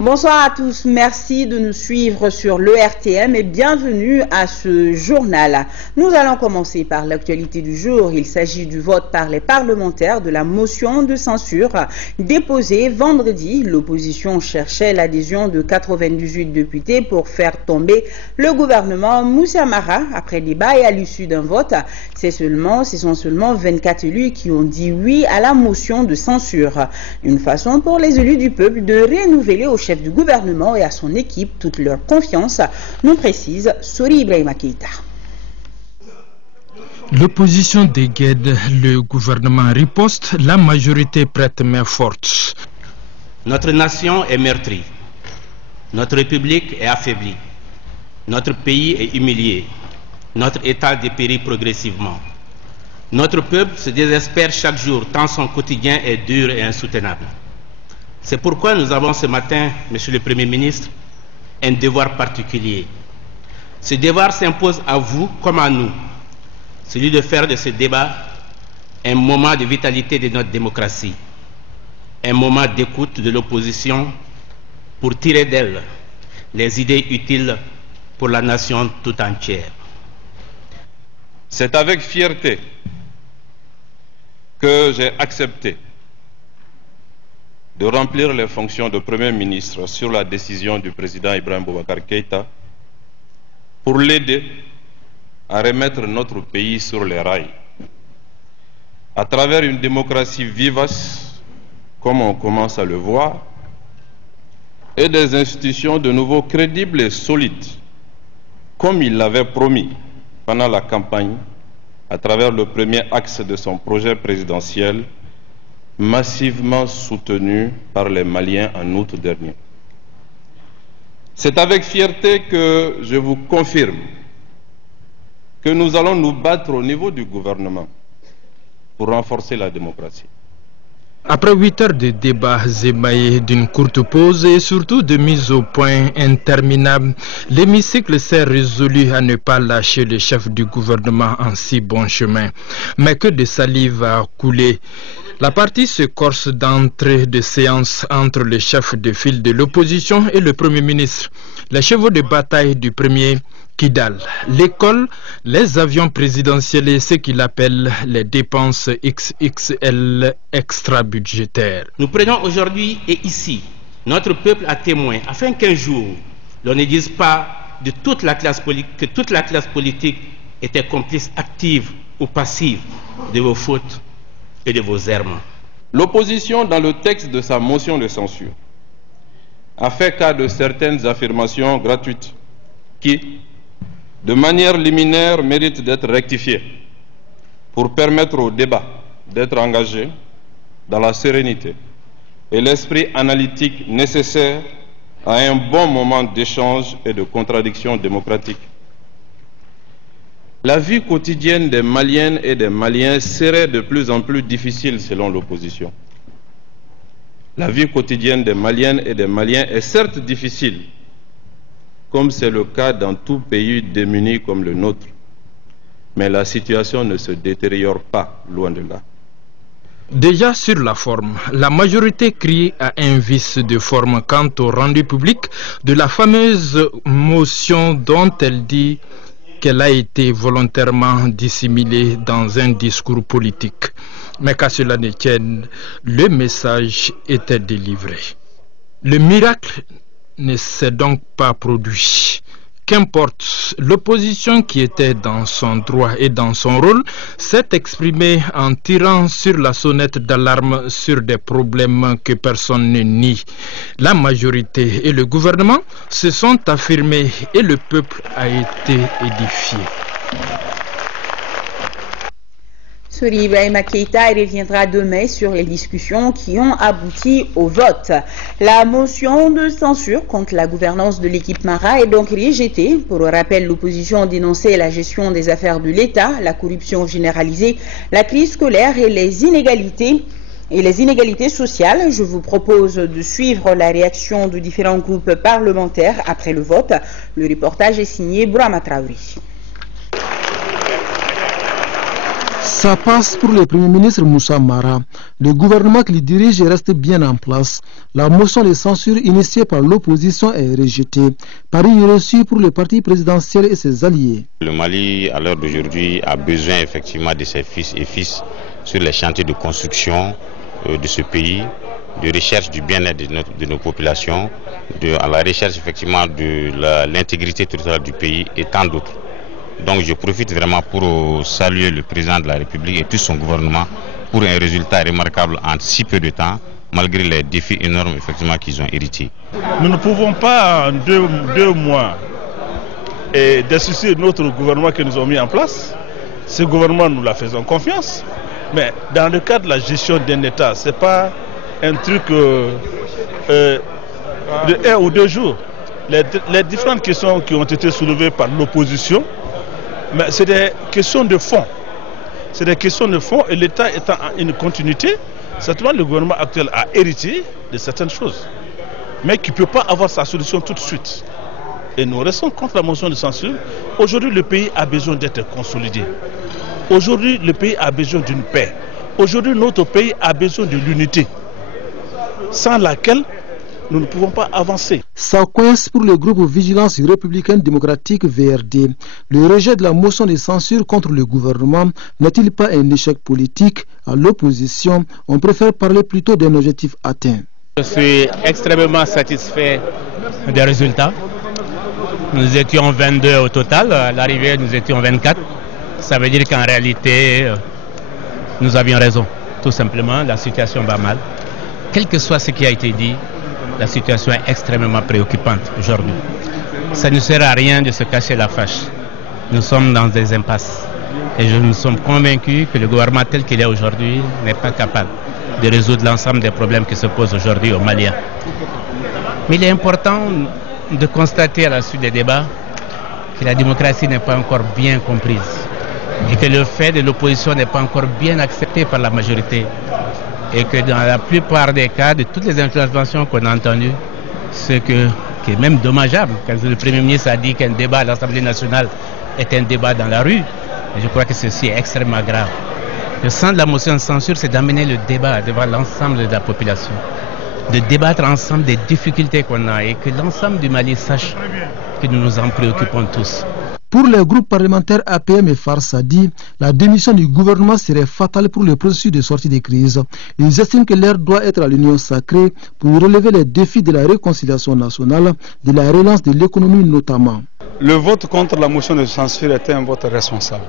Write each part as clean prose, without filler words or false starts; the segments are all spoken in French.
Bonsoir à tous, merci de nous suivre sur l'ERTM et bienvenue à ce journal. Nous allons commencer par l'actualité du jour. Il s'agit du vote par les parlementaires de la motion de censure déposée vendredi. L'opposition cherchait l'adhésion de 98 députés pour faire tomber le gouvernement Moussa Mara après débat et à l'issue d'un vote. Ce sont seulement 24 élus qui ont dit oui à la motion de censure. Une façon pour les élus du peuple de renouveler au chef du gouvernement et à son équipe toute leur confiance, nous précise Sori Ibrahima Keïta. L'opposition déguède, le gouvernement riposte, la majorité prête main forte. Notre nation est meurtrie, notre république est affaiblie, notre pays est humilié, notre État dépérit progressivement. Notre peuple se désespère chaque jour tant son quotidien est dur et insoutenable. C'est pourquoi nous avons ce matin, Monsieur le Premier ministre, un devoir particulier. Ce devoir s'impose à vous comme à nous, celui de faire de ce débat un moment de vitalité de notre démocratie, un moment d'écoute de l'opposition pour tirer d'elle les idées utiles pour la nation tout entière. C'est avec fierté que j'ai accepté de remplir les fonctions de Premier ministre sur la décision du président Ibrahim Boubacar Keïta pour l'aider à remettre notre pays sur les rails. À travers une démocratie vivace, comme on commence à le voir, et des institutions de nouveau crédibles et solides, comme il l'avait promis pendant la campagne, à travers le premier axe de son projet présidentiel, massivement soutenu par les Maliens en août dernier. C'est avec fierté que je vous confirme que nous allons nous battre au niveau du gouvernement pour renforcer la démocratie. Après 8 heures de débats émaillés d'une courte pause et surtout de mise au point interminable, l'hémicycle s'est résolu à ne pas lâcher le chef du gouvernement en si bon chemin. Mais que de salive a coulé. La partie se corse d'entrée de séance entre le chef de file de l'opposition et le Premier ministre. Les chevaux de bataille du premier Kidal, l'école, les avions présidentiels et ce qu'il appelle les dépenses XXL extra-budgétaires. Nous prenons aujourd'hui et ici notre peuple à témoin afin qu'un jour l'on ne dise pas de toute la classe politique que toute la classe politique était complice active ou passive de vos fautes et de vos errements. L'opposition, dans le texte de sa motion de censure, a fait cas de certaines affirmations gratuites qui, de manière liminaire, méritent d'être rectifiées pour permettre au débat d'être engagé dans la sérénité et l'esprit analytique nécessaire à un bon moment d'échange et de contradiction démocratique. La vie quotidienne des Maliennes et des Maliens serait de plus en plus difficile selon l'opposition. La vie quotidienne des Maliennes et des Maliens est certes difficile, comme c'est le cas dans tout pays démuni comme le nôtre, mais la situation ne se détériore pas, loin de là. Déjà sur la forme, la majorité crie à un vice de forme quant au rendu public de la fameuse motion dont elle dit qu'elle a été volontairement dissimulée dans un discours politique. Mais qu'à cela ne tienne, le message était délivré. Le miracle ne s'est donc pas produit. Qu'importe, l'opposition qui était dans son droit et dans son rôle s'est exprimée en tirant sur la sonnette d'alarme sur des problèmes que personne ne nie. La majorité et le gouvernement se sont affirmés et le peuple a été édifié. Sori Ibrahima Keïta reviendra demain sur les discussions qui ont abouti au vote. La motion de censure contre la gouvernance de l'équipe Mara est donc rejetée. Pour rappel, l'opposition dénonçait la gestion des affaires de l'État, la corruption généralisée, la crise scolaire et les inégalités sociales. Je vous propose de suivre la réaction de différents groupes parlementaires après le vote. Le reportage est signé Bourama Traouri. Ça passe pour le Premier ministre Moussa Mara. Le gouvernement qu'il dirige reste bien en place. La motion de censure initiée par l'opposition est rejetée. Paris est reçu pour le parti présidentiel et ses alliés. Le Mali, à l'heure d'aujourd'hui, a besoin effectivement de ses fils et filles sur les chantiers de construction de ce pays, de recherche du bien-être de nos populations, à la recherche effectivement de l'intégrité territoriale du pays et tant d'autres. Donc je profite vraiment pour saluer le président de la République et tout son gouvernement pour un résultat remarquable en si peu de temps, malgré les défis énormes effectivement qu'ils ont hérités. Nous ne pouvons pas en deux mois destituer notre gouvernement que nous avons mis en place. Ce gouvernement, nous la faisons confiance. Mais dans le cadre de la gestion d'un État, ce n'est pas un truc de 1 ou 2 jours. Les différentes questions qui ont été soulevées par l'opposition, mais c'est des questions de fond. C'est des questions de fond et l'État étant en une continuité, certainement le gouvernement actuel a hérité de certaines choses, mais qui ne peut pas avoir sa solution tout de suite. Et nous restons contre la motion de censure. Aujourd'hui, le pays a besoin d'être consolidé. Aujourd'hui, le pays a besoin d'une paix. Aujourd'hui, notre pays a besoin de l'unité, sans laquelle nous ne pouvons pas avancer. Ça coince pour le groupe Vigilance républicaine démocratique VRD. Le rejet de la motion de censure contre le gouvernement n'est-il pas un échec politique? À l'opposition, on préfère parler plutôt d'un objectif atteint. Je suis extrêmement satisfait des résultats. Nous étions 22 au total, à l'arrivée nous étions 24. Ça veut dire qu'en réalité, nous avions raison. Tout simplement, la situation va mal. Quel que soit ce qui a été dit, la situation est extrêmement préoccupante aujourd'hui. Ça ne sert à rien de se cacher la fâche. Nous sommes dans des impasses. Et nous sommes convaincus que le gouvernement tel qu'il est aujourd'hui n'est pas capable de résoudre l'ensemble des problèmes qui se posent aujourd'hui aux Maliens. Mais il est important de constater à la suite des débats que la démocratie n'est pas encore bien comprise et que le fait de l'opposition n'est pas encore bien accepté par la majorité. Et que dans la plupart des cas, de toutes les interventions qu'on a entendues, ce qui est même dommageable, quand le Premier ministre a dit qu'un débat à l'Assemblée nationale est un débat dans la rue, et je crois que ceci est extrêmement grave. Le sens de la motion de censure, c'est d'amener le débat devant l'ensemble de la population, de débattre ensemble des difficultés qu'on a et que l'ensemble du Mali sache que nous nous en préoccupons tous. Pour les groupes parlementaires APM et Farsadi, la démission du gouvernement serait fatale pour le processus de sortie des crises. Ils estiment que l'heure doit être à l'union sacrée pour relever les défis de la réconciliation nationale, de la relance de l'économie notamment. Le vote contre la motion de censure était un vote responsable.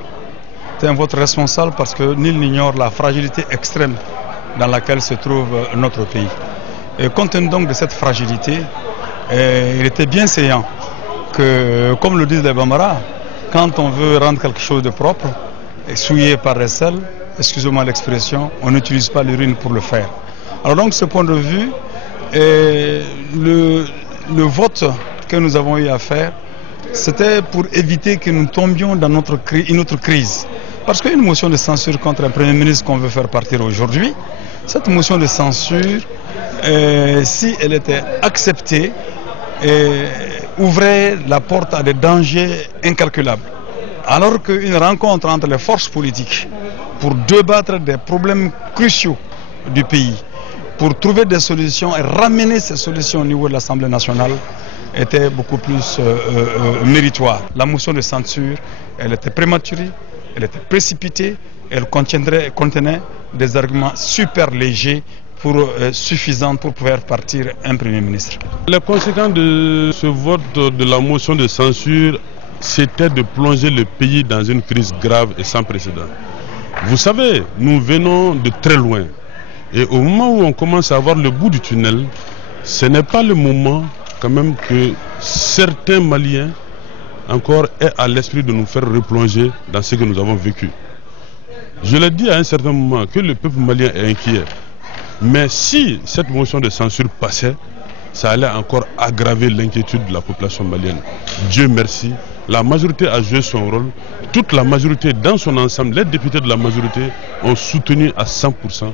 C'est un vote responsable parce que nul n'ignore la fragilité extrême dans laquelle se trouve notre pays. Et compte tenu donc de cette fragilité, il était bien saillant que, comme le disent les Bambara, quand on veut rendre quelque chose de propre, et souillé par les sels, excusez-moi l'expression, on n'utilise pas l'urine pour le faire. Alors donc, ce point de vue, le vote que nous avons eu à faire, c'était pour éviter que nous tombions dans une autre crise. Parce qu'une motion de censure contre un Premier ministre qu'on veut faire partir aujourd'hui, cette motion de censure, si elle était acceptée, ouvrait la porte à des dangers incalculables. Alors qu'une rencontre entre les forces politiques pour débattre des problèmes cruciaux du pays, pour trouver des solutions et ramener ces solutions au niveau de l'Assemblée nationale, était beaucoup plus méritoire. La motion de censure, elle était prématurée, elle était précipitée, elle contenait des arguments super légers suffisant pour pouvoir partir un Premier ministre. Les conséquences de ce vote de la motion de censure, c'était de plonger le pays dans une crise grave et sans précédent. Vous savez, nous venons de très loin. Et au moment où on commence à voir le bout du tunnel, ce n'est pas le moment quand même que certains Maliens encore aient à l'esprit de nous faire replonger dans ce que nous avons vécu. Je l'ai dit à un certain moment que le peuple malien est inquiet. Mais si cette motion de censure passait, ça allait encore aggraver l'inquiétude de la population malienne. Dieu merci, la majorité a joué son rôle. Toute la majorité dans son ensemble, les députés de la majorité ont soutenu à 100%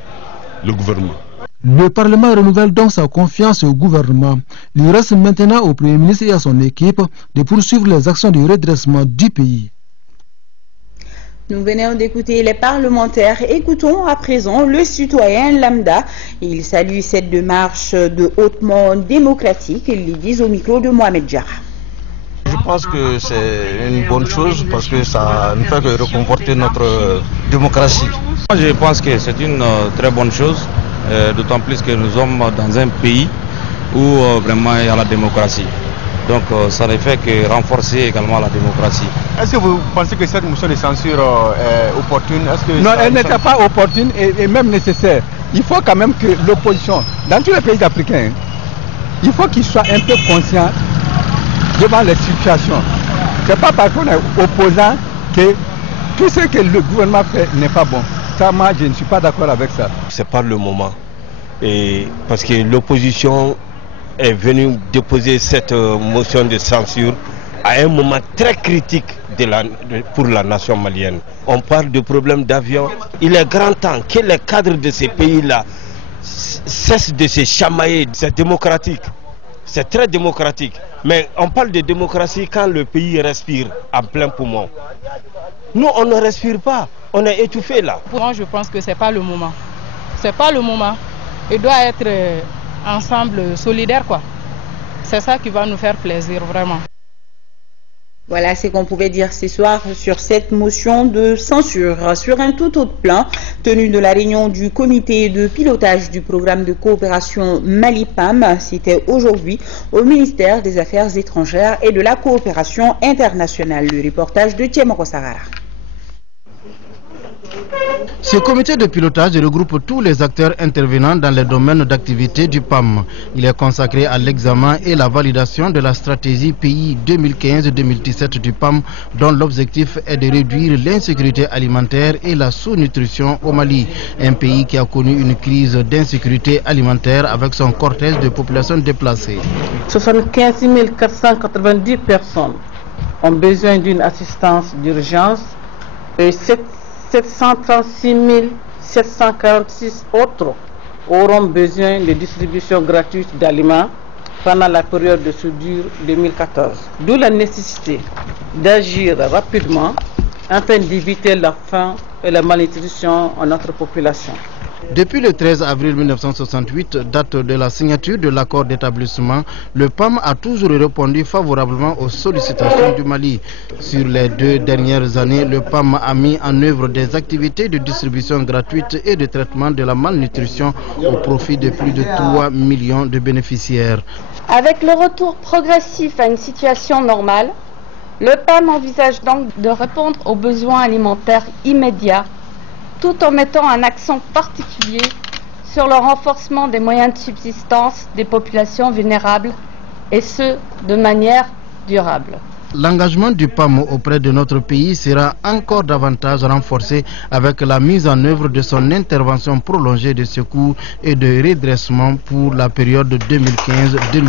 le gouvernement. Le Parlement renouvelle donc sa confiance au gouvernement. Il reste maintenant au Premier ministre et à son équipe de poursuivre les actions de redressement du pays. Nous venons d'écouter les parlementaires. Écoutons à présent le citoyen lambda. Il salue cette démarche de hautement démocratique. Ils le disent au micro de Mohamed Diarra. Je pense que c'est une bonne chose parce que ça ne fait que reconforter notre démocratie. Je pense que c'est une très bonne chose, d'autant plus que nous sommes dans un pays où vraiment il y a la démocratie. Donc ça ne fait que renforcer également la démocratie. Est-ce que vous pensez que cette motion de censure est opportune? Non, elle n'était pas opportune et même nécessaire. Il faut quand même que l'opposition, dans tous les pays africains, il faut qu'ils soient un peu conscients devant les situations. Ce n'est pas parce qu'on est opposant que tout ce que le gouvernement fait n'est pas bon. Ça, moi, je ne suis pas d'accord avec ça. C'est pas le moment. Et parce que l'opposition est venue déposer cette motion de censure à un moment très critique pour la nation malienne. On parle de problèmes d'avion. Il est grand temps que les cadres de ces pays-là cessent de se chamailler. C'est démocratique. C'est très démocratique. Mais on parle de démocratie quand le pays respire en plein poumon. Nous, on ne respire pas. On est étouffé là. Pour moi, je pense que ce n'est pas le moment. Ce n'est pas le moment. Il doit être ensemble solidaires, quoi. C'est ça qui va nous faire plaisir, vraiment. Voilà ce qu'on pouvait dire ce soir sur cette motion de censure. Sur un tout autre plan, tenue de la réunion du comité de pilotage du programme de coopération Mali-PAM, c'était aujourd'hui au ministère des Affaires étrangères et de la coopération internationale. Le reportage de Thiemoko Sarara. Ce comité de pilotage regroupe tous les acteurs intervenant dans les domaines d'activité du PAM. Il est consacré à l'examen et la validation de la stratégie pays 2015-2017 du PAM, dont l'objectif est de réduire l'insécurité alimentaire et la sous-nutrition au Mali, un pays qui a connu une crise d'insécurité alimentaire avec son cortège de populations déplacées. 75 490 personnes ont besoin d'une assistance d'urgence et 736 746 autres auront besoin de distribution gratuite d'aliments pendant la période de soudure 2014. D'où la nécessité d'agir rapidement afin d'éviter la faim et la malnutrition en notre population. Depuis le 13 avril 1968, date de la signature de l'accord d'établissement, le PAM a toujours répondu favorablement aux sollicitations du Mali. Sur les 2 dernières années, le PAM a mis en œuvre des activités de distribution gratuite et de traitement de la malnutrition au profit de plus de 3 millions de bénéficiaires. Avec le retour progressif à une situation normale, le PAM envisage donc de répondre aux besoins alimentaires immédiats tout en mettant un accent particulier sur le renforcement des moyens de subsistance des populations vulnérables, et ce, de manière durable. L'engagement du PAM auprès de notre pays sera encore davantage renforcé avec la mise en œuvre de son intervention prolongée de secours et de redressement pour la période 2015-2017.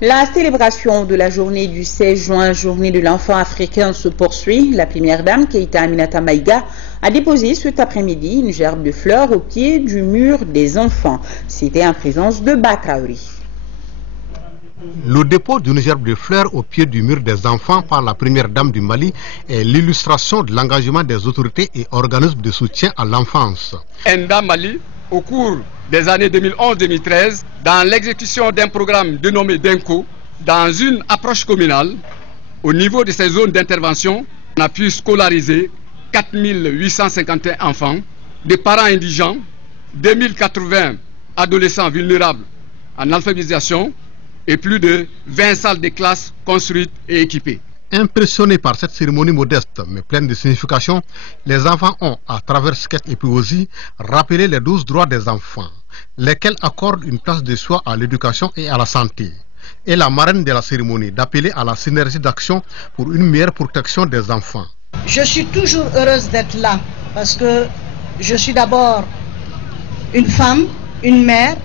La célébration de la journée du 16 juin, journée de l'enfant africain, se poursuit. La première dame, Keïta Aminata Maïga, a déposé cet après-midi une gerbe de fleurs au pied du mur des enfants. C'était en présence de Batraouri. Le dépôt d'une gerbe de fleurs au pied du mur des enfants par la première dame du Mali est l'illustration de l'engagement des autorités et organismes de soutien à l'enfance. Enda Mali, au cours des années 2011-2013, dans l'exécution d'un programme dénommé DENCO, dans une approche communale, au niveau de ces zones d'intervention, on a pu scolariser 4 851 enfants, des parents indigents, 2080 adolescents vulnérables en alphabétisation et plus de 20 salles de classe construites et équipées. Impressionnés par cette cérémonie modeste mais pleine de signification, les enfants ont, à travers sketch et poésie, rappelé les 12 droits des enfants, lesquels accordent une place de choix à l'éducation et à la santé. Et la marraine de la cérémonie d'appeler à la synergie d'action pour une meilleure protection des enfants. Je suis toujours heureuse d'être là parce que je suis d'abord une femme, une mère,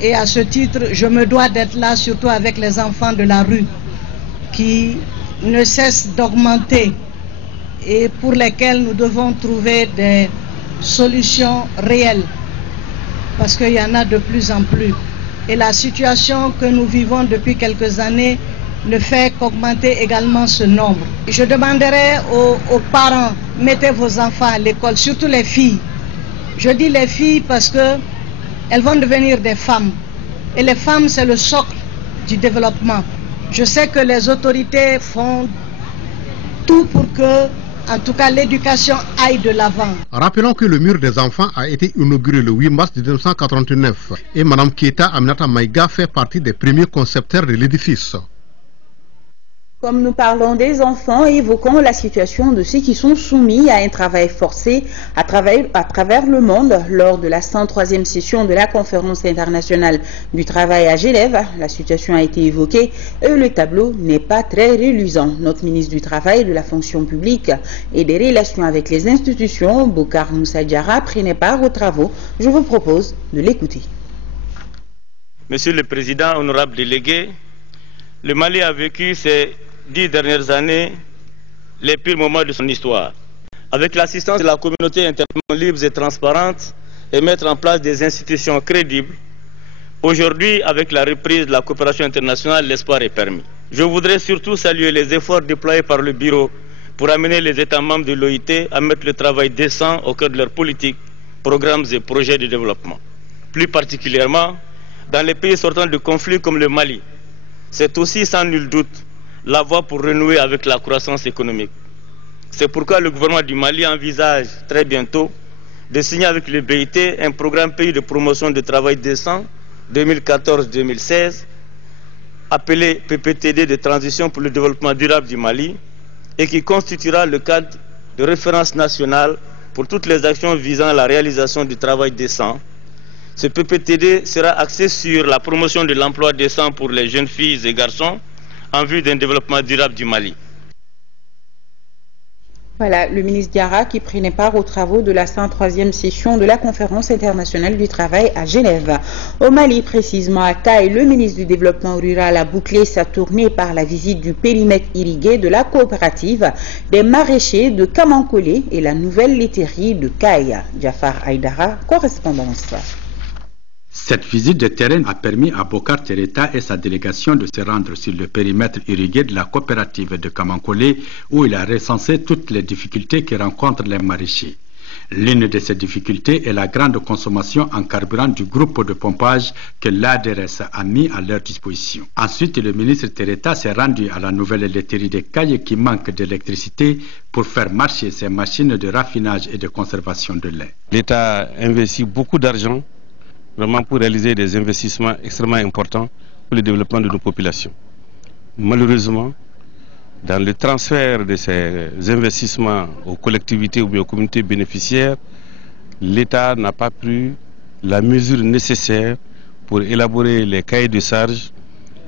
et à ce titre, je me dois d'être là surtout avec les enfants de la rue qui ne cessent d'augmenter et pour lesquels nous devons trouver des solutions réelles parce qu'il y en a de plus en plus. Et la situation que nous vivons depuis quelques années ne fait qu'augmenter également ce nombre. Je demanderai aux parents, mettez vos enfants à l'école, surtout les filles. Je dis les filles parce que elles vont devenir des femmes. Et les femmes, c'est le socle du développement. Je sais que les autorités font tout pour que, en tout cas, l'éducation aille de l'avant. Rappelons que le mur des enfants a été inauguré le 8 mars 1989 et Mme Keita Aminata Maïga fait partie des premiers concepteurs de l'édifice. Comme nous parlons des enfants, évoquons la situation de ceux qui sont soumis à un travail forcé à travers le monde. Lors de la 103e session de la conférence internationale du travail à Genève, la situation a été évoquée et le tableau n'est pas très reluisant. Notre ministre du Travail, de la fonction publique et des relations avec les institutions, Bocar Moussa Diarra, prenait part aux travaux. Je vous propose de l'écouter. Monsieur le Président, honorable délégué, le Mali a vécu ces 10 dernières années les pires moments de son histoire. Avec l'assistance de la communauté internationale libre et transparente et mettre en place des institutions crédibles, aujourd'hui, avec la reprise de la coopération internationale, l'espoir est permis. Je voudrais surtout saluer les efforts déployés par le Bureau pour amener les États membres de l'OIT à mettre le travail décent au cœur de leur politique, programmes et projets de développement. Plus particulièrement, dans les pays sortant de conflits comme le Mali, c'est aussi sans nul doute la voie pour renouer avec la croissance économique. C'est pourquoi le gouvernement du Mali envisage très bientôt de signer avec le BIT un programme pays de promotion de travail décent 2014-2016, appelé PPTD de transition pour le développement durable du Mali, et qui constituera le cadre de référence nationale pour toutes les actions visant à la réalisation du travail décent. Ce PPTD sera axé sur la promotion de l'emploi décent pour les jeunes filles et garçons en vue d'un développement durable du Mali. Voilà, le ministre Diarra qui prenait part aux travaux de la 103e session de la conférence internationale du travail à Genève. Au Mali, précisément à Taï, le ministre du Développement rural a bouclé sa tournée par la visite du périmètre irrigué de la coopérative des maraîchers de Kamankolé et la nouvelle laiterie de Kaya. Jafar Aïdara, correspondance. Cette visite de terrain a permis à Bocar Tereta et sa délégation de se rendre sur le périmètre irrigué de la coopérative de Kamankolé où il a recensé toutes les difficultés que rencontrent les maraîchers. L'une de ces difficultés est la grande consommation en carburant du groupe de pompage que l'ADRS a mis à leur disposition. Ensuite, le ministre Tereta s'est rendu à la nouvelle laiterie de Caille qui manque d'électricité pour faire marcher ses machines de raffinage et de conservation de lait. L'État investit beaucoup d'argent vraiment pour réaliser des investissements extrêmement importants pour le développement de nos populations. Malheureusement, dans le transfert de ces investissements aux collectivités ou bien aux communautés bénéficiaires, l'État n'a pas pris la mesure nécessaire pour élaborer les cahiers de charges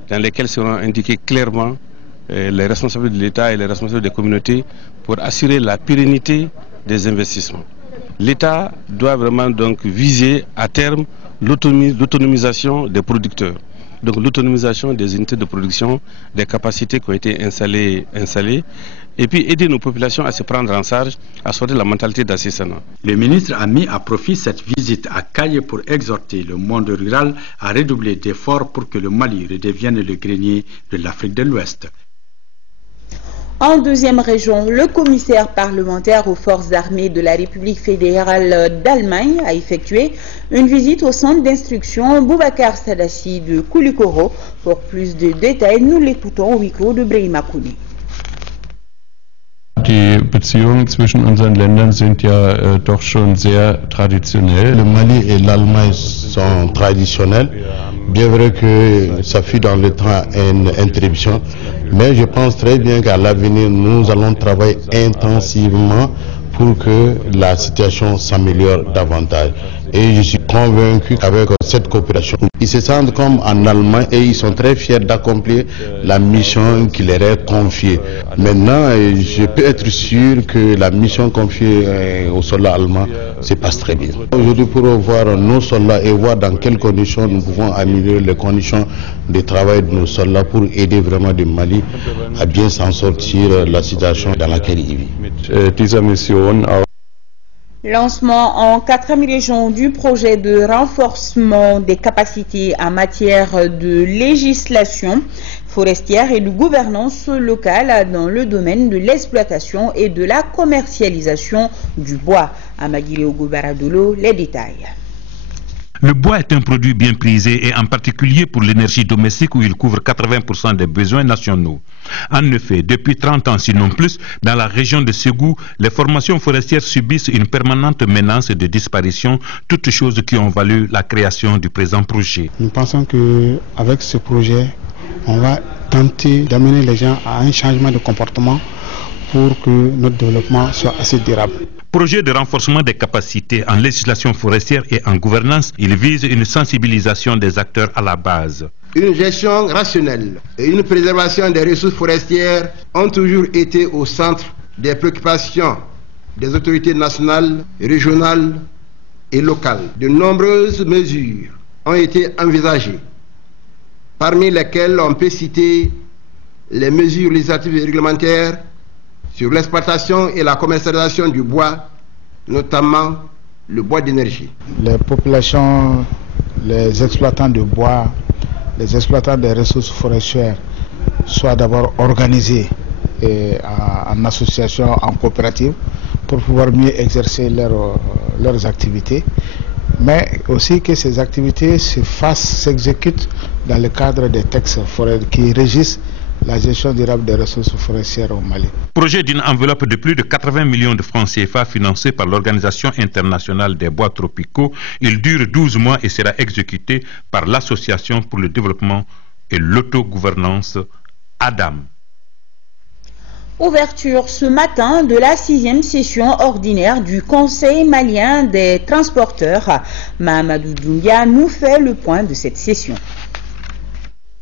dans lesquels seront indiqués clairement les responsables de l'État et les responsables des communautés pour assurer la pérennité des investissements. L'État doit vraiment donc viser à terme l'autonomisation des producteurs, donc l'autonomisation des unités de production, des capacités qui ont été installées, et puis aider nos populations à se prendre en charge, à sortir de la mentalité d'assistance. Le ministre a mis à profit cette visite à Caille pour exhorter le monde rural à redoubler d'efforts pour que le Mali redevienne le grenier de l'Afrique de l'Ouest. En deuxième région, le commissaire parlementaire aux forces armées de la République fédérale d'Allemagne a effectué une visite au centre d'instruction Boubacar Sadassi de Koulikoro. Pour plus de détails, nous l'écoutons au micro de Brahima Kouni. Die Beziehungen zwischen unseren Ländern sind ja doch schon sehr traditionnell. Le Mali et l'Allemagne sont traditionnels. Bien vrai que ça fut dans le temps une interruption, mais je pense très bien qu'à l'avenir, nous allons travailler intensivement pour que la situation s'améliore davantage. Et je suis convaincu qu'avec cette coopération, ils se sentent comme en Allemagne et ils sont très fiers d'accomplir la mission qui leur est confiée. Maintenant, je peux être sûr que la mission confiée aux soldats allemands se passe très bien. Aujourd'hui, pour voir nos soldats et voir dans quelles conditions nous pouvons améliorer les conditions de travail de nos soldats pour aider vraiment le Mali à bien s'en sortir de la situation dans laquelle il vit. Lancement en 4e région du projet de renforcement des capacités en matière de législation forestière et de gouvernance locale dans le domaine de l'exploitation et de la commercialisation du bois. Amagile Ogobaradolo, les détails. Le bois est un produit bien prisé et en particulier pour l'énergie domestique où il couvre 80% des besoins nationaux. En effet, depuis 30 ans sinon plus, dans la région de Ségou, les formations forestières subissent une permanente menace de disparition, toutes choses qui ont valu la création du présent projet. Nous pensons qu'avec ce projet, on va tenter d'amener les gens à un changement de comportement pour que notre développement soit assez durable. Projet de renforcement des capacités en législation forestière et en gouvernance, il vise une sensibilisation des acteurs à la base. Une gestion rationnelle et une préservation des ressources forestières ont toujours été au centre des préoccupations des autorités nationales, régionales et locales. De nombreuses mesures ont été envisagées, parmi lesquelles on peut citer les mesures législatives et réglementaires sur l'exploitation et la commercialisation du bois, notamment le bois d'énergie. Les populations, les exploitants de bois, les exploitants des ressources forestières soient d'abord organisés en association, en coopérative, pour pouvoir mieux exercer leurs activités, mais aussi que ces activités s'exécutent dans le cadre des textes forestiers qui régissent la gestion durable des ressources forestières au Mali. Projet d'une enveloppe de plus de 80 millions de francs CFA financé par l'Organisation internationale des bois tropicaux. Il dure 12 mois et sera exécuté par l'Association pour le développement et l'autogouvernance ADAM. Ouverture ce matin de la 6e session ordinaire du Conseil malien des transporteurs. Mahamadou Doumbia nous fait le point de cette session.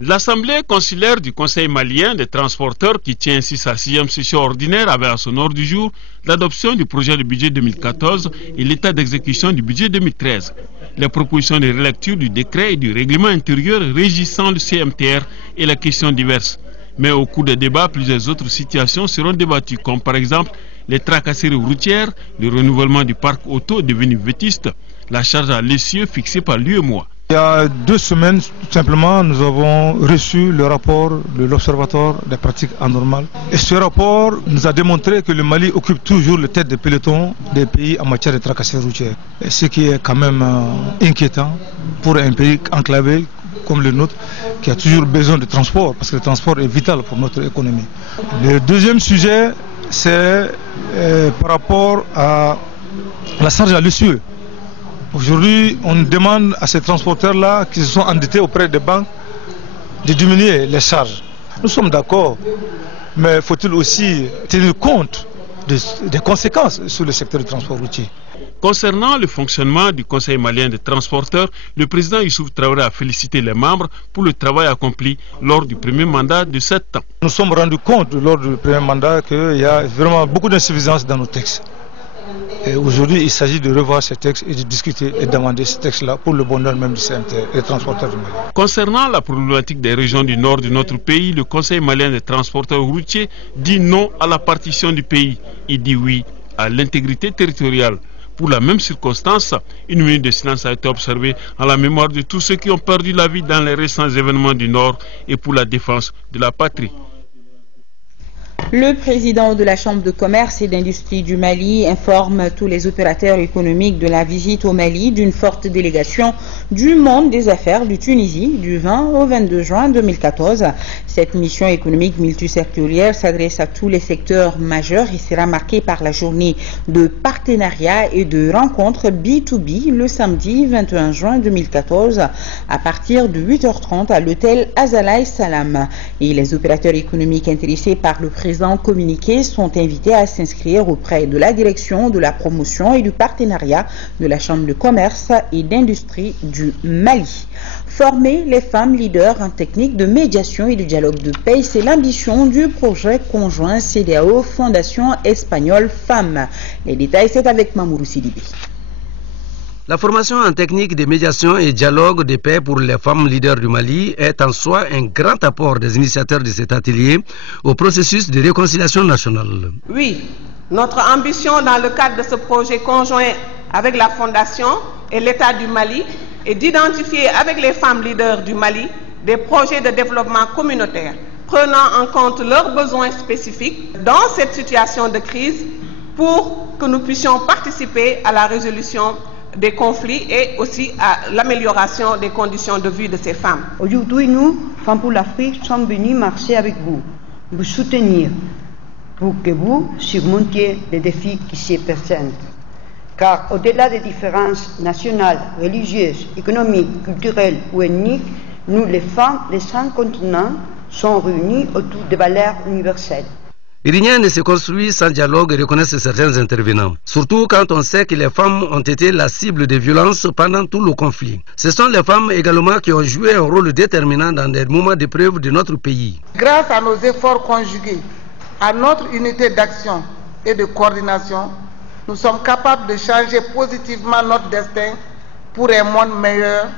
L'Assemblée consulaire du Conseil malien des transporteurs, qui tient ainsi sa 6e session ordinaire, avait à son ordre du jour l'adoption du projet de budget 2014 et l'état d'exécution du budget 2013. Les propositions de relecture du décret et du règlement intérieur régissant le CMTR et les questions diverses. Mais au cours des débats, plusieurs autres situations seront débattues, comme par exemple les tracasseries routières, le renouvellement du parc auto devenu vétuste, la charge à l'essieu fixée par l'UEMOA. Il y a 2 semaines, tout simplement, nous avons reçu le rapport de l'Observatoire des pratiques anormales. Et ce rapport nous a démontré que le Mali occupe toujours la tête des pelotons des pays en matière de tracasseries routières. Et ce qui est quand même inquiétant pour un pays enclavé comme le nôtre, qui a toujours besoin de transport, parce que le transport est vital pour notre économie. Le deuxième sujet, c'est par rapport à la charge à l'essieu. Aujourd'hui, on demande à ces transporteurs-là qui se sont endettés auprès des banques de diminuer les charges. Nous sommes d'accord, mais faut-il aussi tenir compte des conséquences sur le secteur du transport routier. Concernant le fonctionnement du Conseil malien des transporteurs, le président Youssouf Traoré a félicité les membres pour le travail accompli lors du premier mandat de 7 ans. Nous nous sommes rendus compte lors du premier mandat qu'il y a vraiment beaucoup d'insuffisances dans nos textes. Et aujourd'hui, il s'agit de revoir ces textes et de discuter et d'amender ces textes-là pour le bonheur même du CMT et des transporteurs du Mali. Concernant la problématique des régions du nord de notre pays, le Conseil malien des transporteurs routiers dit non à la partition du pays. Il dit oui à l'intégrité territoriale. Pour la même circonstance, une minute de silence a été observée en la mémoire de tous ceux qui ont perdu la vie dans les récents événements du Nord et pour la défense de la patrie. Le président de la Chambre de commerce et d'industrie du Mali informe tous les opérateurs économiques de la visite au Mali d'une forte délégation du monde des affaires de Tunisie du 20 au 22 juin 2014. Cette mission économique multisectorielle s'adresse à tous les secteurs majeurs et sera marquée par la journée de partenariat et de rencontres B2B le samedi 21 juin 2014 à partir de 8h30 à l'hôtel Azalaï Salam. Et les opérateurs économiques intéressés par le président communiqués sont invités à s'inscrire auprès de la direction de la promotion et du partenariat de la Chambre de commerce et d'industrie du Mali. Former les femmes leaders en technique de médiation et de dialogue de paix, c'est l'ambition du projet conjoint CEDEAO Fondation Espagnole Femmes. Les détails, c'est avec Mamourou Sidibé. La formation en technique de médiation et dialogue de paix pour les femmes leaders du Mali est en soi un grand apport des initiateurs de cet atelier au processus de réconciliation nationale. Oui, notre ambition dans le cadre de ce projet conjoint avec la Fondation et l'État du Mali est d'identifier avec les femmes leaders du Mali des projets de développement communautaire prenant en compte leurs besoins spécifiques dans cette situation de crise pour que nous puissions participer à la résolution des conflits et aussi à l'amélioration des conditions de vie de ces femmes. Aujourd'hui, nous, Femmes pour l'Afrique, sommes venus marcher avec vous soutenir, pour que vous surmontiez les défis qui s'y présentent. Car au-delà des différences nationales, religieuses, économiques, culturelles ou ethniques, nous, les femmes des 5 continents, sommes réunis autour des valeurs universelles. Rien ne se construit sans dialogue et reconnaissent certains intervenants. Surtout quand on sait que les femmes ont été la cible de violences pendant tout le conflit. Ce sont les femmes également qui ont joué un rôle déterminant dans des moments d'épreuve de notre pays. Grâce à nos efforts conjugués, à notre unité d'action et de coordination, nous sommes capables de changer positivement notre destin pour un monde meilleur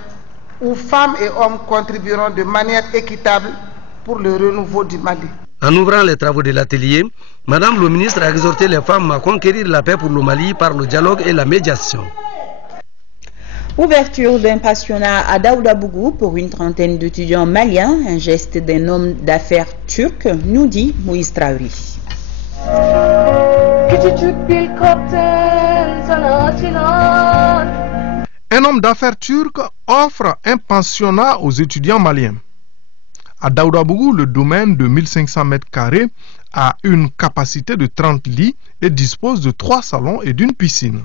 où femmes et hommes contribueront de manière équitable pour le renouveau du Mali. En ouvrant les travaux de l'atelier, Madame le ministre a exhorté les femmes à conquérir la paix pour le Mali par le dialogue et la médiation. Ouverture d'un pensionnat à Daoudabougou pour une trentaine d'étudiants maliens, un geste d'un homme d'affaires turc, nous dit Moïse Traouri. Un homme d'affaires turc offre un pensionnat aux étudiants maliens. À Daoudabougou, le domaine de 1500 mètres carrés a une capacité de 30 lits et dispose de 3 salons et d'une piscine.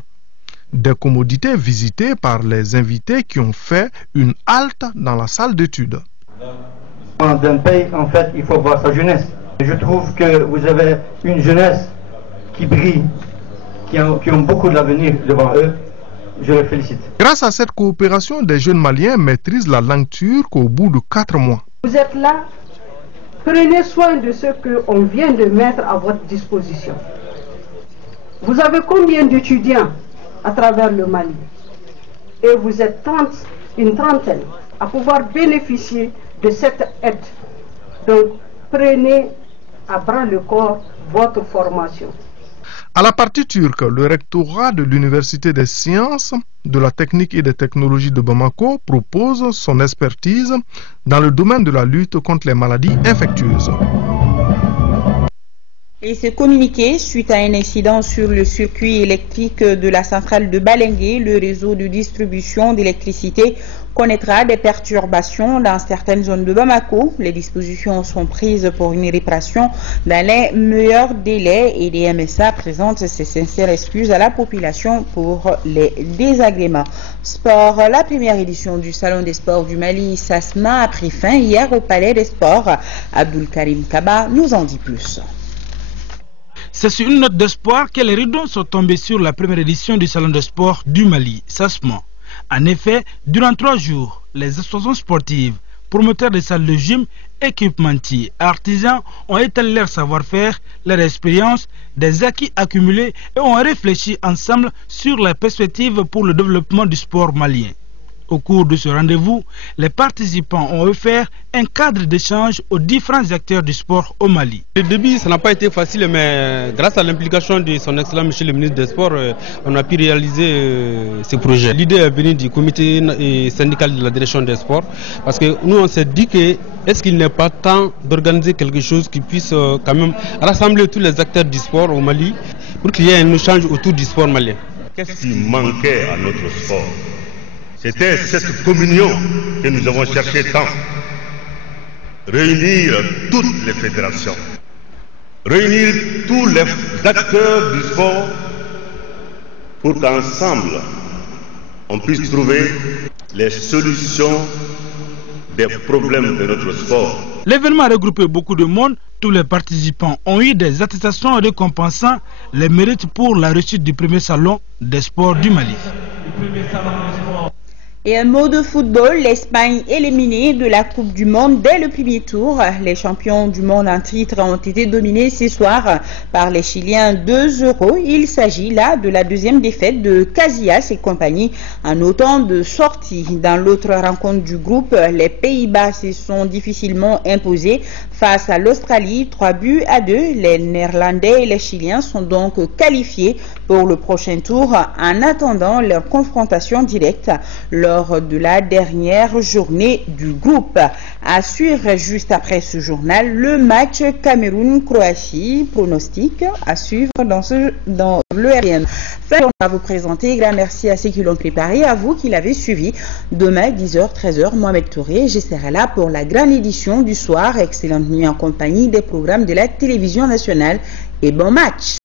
Des commodités visitées par les invités qui ont fait une halte dans la salle d'études. Dans un pays, en fait, il faut voir sa jeunesse. Je trouve que vous avez une jeunesse qui brille, qui ont beaucoup d'avenir devant eux. Je les félicite. Grâce à cette coopération, des jeunes Maliens maîtrisent la langue turque au bout de 4 mois. Vous êtes là, prenez soin de ce qu'on vient de mettre à votre disposition. Vous avez combien d'étudiants à travers le Mali? Et vous êtes une trentaine à pouvoir bénéficier de cette aide. Donc, prenez à bras le corps votre formation. À la partie turque, le rectorat de l'Université des sciences, de la technique et des technologies de Bamako propose son expertise dans le domaine de la lutte contre les maladies infectieuses. Et ce communiqué, suite à un incident sur le circuit électrique de la centrale de Balengue, le réseau de distribution d'électricité connaîtra des perturbations dans certaines zones de Bamako. Les dispositions sont prises pour une réparation dans les meilleurs délais et les MSA présentent ses sincères excuses à la population pour les désagréments. Sport, la première édition du Salon des sports du Mali, SASMA, a pris fin hier au Palais des Sports. Abdul Karim Kaba nous en dit plus. C'est sur une note d'espoir que les rideaux sont tombés sur la première édition du Salon de sport du Mali, SASMA. En effet, durant 3 jours, les associations sportives, promoteurs de salles de gym, équipementiers, artisans ont étalé leur savoir-faire, leur expérience, des acquis accumulés et ont réfléchi ensemble sur les perspectives pour le développement du sport malien. Au cours de ce rendez-vous, les participants ont offert un cadre d'échange aux différents acteurs du sport au Mali. Le début, ça n'a pas été facile, mais grâce à l'implication de son excellence monsieur le ministre des Sports, on a pu réaliser ce projet. L'idée est venue du comité syndical de la direction des sports, parce que nous on s'est dit que est-ce qu'il n'est pas temps d'organiser quelque chose qui puisse quand même rassembler tous les acteurs du sport au Mali pour qu'il y ait un échange autour du sport malien. Qu'est-ce qui manquait à notre sport? C'était cette communion que nous avons cherché tant. Réunir toutes les fédérations, réunir tous les acteurs du sport pour qu'ensemble on puisse trouver les solutions des problèmes de notre sport. L'événement a regroupé beaucoup de monde. Tous les participants ont eu des attestations récompensant les mérites pour la réussite du premier salon des sports du Mali. Et un mot de football, l'Espagne éliminée de la Coupe du Monde dès le premier tour. Les champions du monde en titre ont été dominés ce soir par les Chiliens 2-0. Il s'agit là de la deuxième défaite de Casillas et compagnie en autant de sorties. Dans l'autre rencontre du groupe, les Pays-Bas se sont difficilement imposés face à l'Australie, 3-2. Les Néerlandais et les Chiliens sont donc qualifiés pour le prochain tour en attendant leur confrontation directe lors de la dernière journée du groupe. À suivre juste après ce journal, le match Cameroun-Croatie, pronostic à suivre dans le RTM. On va vous présenter, grand merci à ceux qui l'ont préparé, à vous qui l'avez suivi. Demain, 10h, 13h, Mohamed Touré, je serai là pour la grande édition du soir. Excellente nuit en compagnie des programmes de la télévision nationale et bon match.